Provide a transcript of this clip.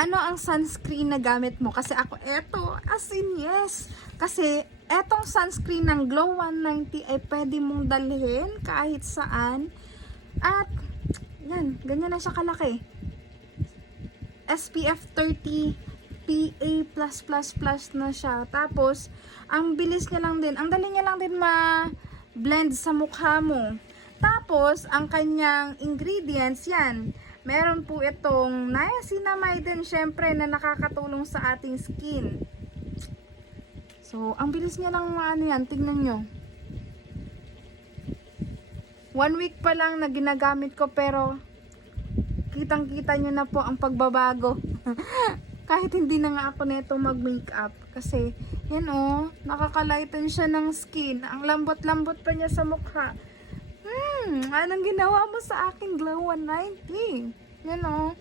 ano ang sunscreen na gamit mo? Kasi ako, eto, as in yes. Kasi, etong sunscreen ng Glow 190 ay pwede mong dalhin kahit saan. At, yan, ganyan na siya kalaki. SPF 30, PA+++ na siya. Tapos, ang bilis niya lang din, ang dali niya lang din ma-blend sa mukha mo. Tapos, ang kanyang ingredients, yan. Meron po itong niacinamide din, syempre, na nakakatulong sa ating skin. So, ang bilis niya lang ano yan, tingnan nyo. 1 week pa lang na ginagamit ko, pero kitang-kita nyo na po ang pagbabago. Kahit hindi na nga ako neto mag-makeup. Kasi, yan o, nakakalighten siya ng skin. Ang lambot-lambot pa niya sa mukha. Anong ginawa mo sa akin, Glow 190? Yan o.